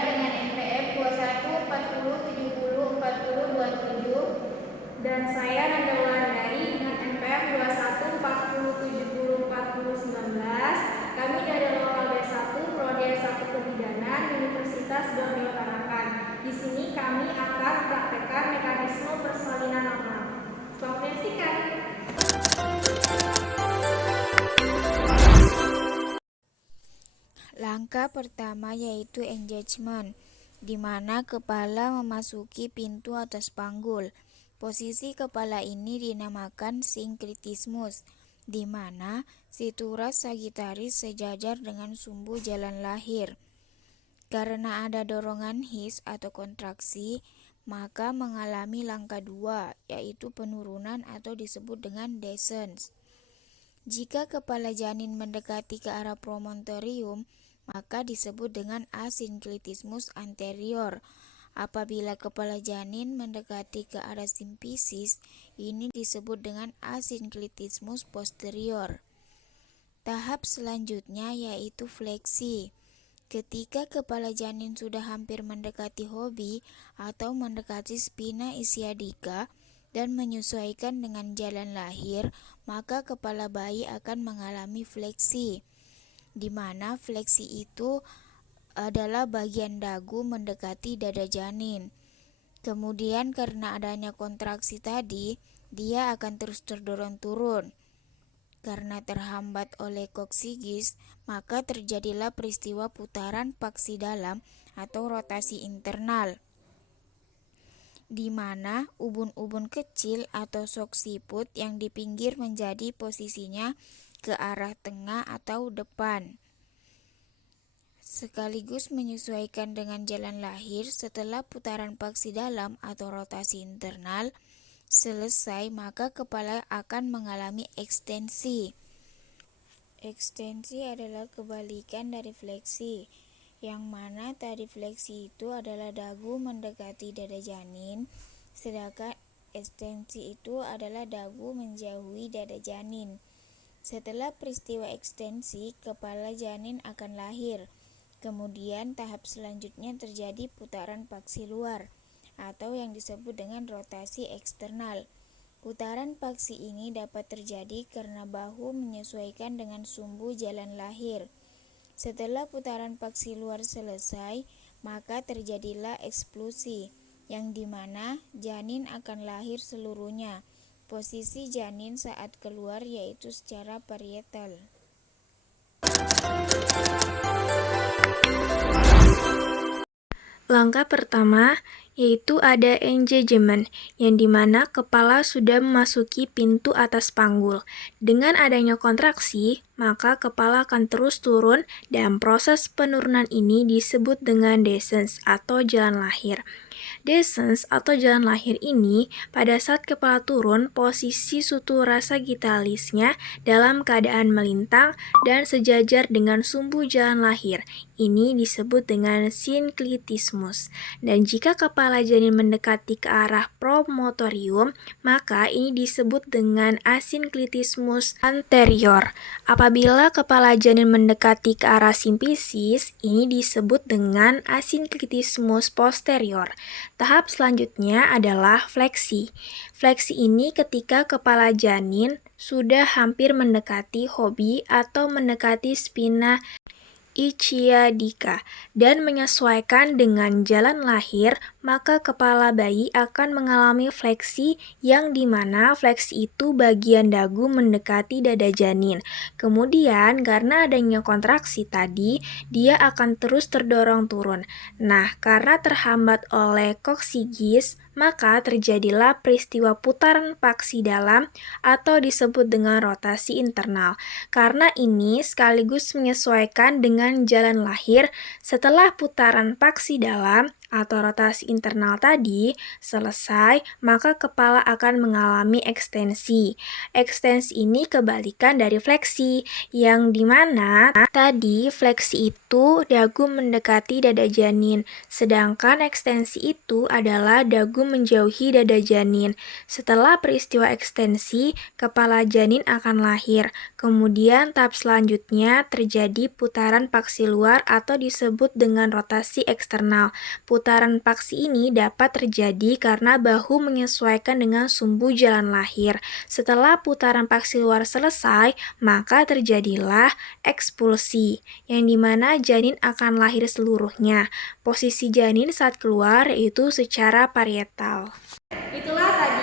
dengan NPM 2140704027 dan saya Nanda Wulandari dengan NPM 2140704019. Kami dari lokal B1 Prodi S1 Kebidanan Universitas Borneo Tarakan. Di sini kami akan praktekkan mekanisme persalinan nama. Selamat menyaksikan. Langkah pertama yaitu engagement, di mana kepala memasuki pintu atas panggul. Posisi kepala ini dinamakan sinkritismus, di mana situras Sagittaris sejajar dengan sumbu jalan lahir. Karena ada dorongan his atau kontraksi, maka mengalami langkah 2, yaitu penurunan atau disebut dengan descent. Jika kepala janin mendekati ke arah promontorium, maka disebut dengan asinklitismus anterior. Apabila kepala janin mendekati ke arah simfisis, ini disebut dengan asinklitismus posterior. Tahap selanjutnya yaitu fleksi. Ketika kepala janin sudah hampir mendekati hobi atau mendekati spina ischiadica dan menyesuaikan dengan jalan lahir, maka kepala bayi akan mengalami fleksi, di mana fleksi itu adalah bagian dagu mendekati dada janin. Kemudian karena adanya kontraksi tadi, dia akan terus terdorong turun. Karena terhambat oleh koksigis, maka terjadilah peristiwa putaran paksi dalam atau rotasi internal, di mana ubun-ubun kecil atau soksiput yang di pinggir menjadi posisinya ke arah tengah atau depan, sekaligus menyesuaikan dengan jalan lahir. Setelah putaran paksi dalam atau rotasi internal selesai, maka kepala akan mengalami ekstensi. Ekstensi adalah kebalikan dari fleksi, yang mana tadi fleksi itu adalah dagu mendekati dada janin, sedangkan ekstensi itu adalah dagu menjauhi dada janin. Setelah peristiwa ekstensi, kepala janin akan lahir. Kemudian tahap selanjutnya terjadi putaran paksi luar, atau yang disebut dengan rotasi eksternal. Putaran paksi ini dapat terjadi karena bahu menyesuaikan dengan sumbu jalan lahir. Setelah putaran paksi luar selesai, maka terjadilah eksplosi, yang dimana janin akan lahir seluruhnya. Posisi janin saat keluar yaitu secara parietal. Langkah pertama yaitu ada engagement, yang dimana kepala sudah memasuki pintu atas panggul. Dengan adanya kontraksi, maka kepala akan terus turun dan proses penurunan ini disebut dengan descent atau jalan lahir. Descent atau jalan lahir ini, pada saat kepala turun, posisi sutura sagittalisnya dalam keadaan melintang dan sejajar dengan sumbu jalan lahir. Ini disebut dengan sinklitismus. Dan jika kepala janin mendekati ke arah promotorium, maka ini disebut dengan asinklitismus anterior. Apabila kepala janin mendekati ke arah simfisis, ini disebut dengan asinklitismus posterior. Tahap selanjutnya adalah fleksi. Fleksi ini ketika kepala janin sudah hampir mendekati hobi atau mendekati spina ischiadica dan menyesuaikan dengan jalan lahir, maka kepala bayi akan mengalami fleksi, yang dimana fleksi itu bagian dagu mendekati dada janin. Kemudian karena adanya kontraksi tadi, dia akan terus terdorong turun. Nah, karena terhambat oleh koksigis, maka terjadilah peristiwa putaran paksi dalam atau disebut dengan rotasi internal. Karena ini sekaligus menyesuaikan dengan jalan lahir. Setelah putaran paksi dalam atau rotasi internal tadi selesai, maka kepala akan mengalami ekstensi. Ekstensi ini kebalikan dari fleksi, yang dimana tadi fleksi itu dagu mendekati dada janin, sedangkan ekstensi itu adalah dagu menjauhi dada janin. Setelah peristiwa ekstensi, kepala janin akan lahir. Kemudian tahap selanjutnya terjadi putaran paksi luar atau disebut dengan rotasi eksternal. Putaran paksi ini dapat terjadi karena bahu menyesuaikan dengan sumbu jalan lahir. Setelah putaran paksi luar selesai, maka terjadilah ekspulsi, yang dimana janin akan lahir seluruhnya. Posisi janin saat keluar yaitu secara parietal. Itulah tadi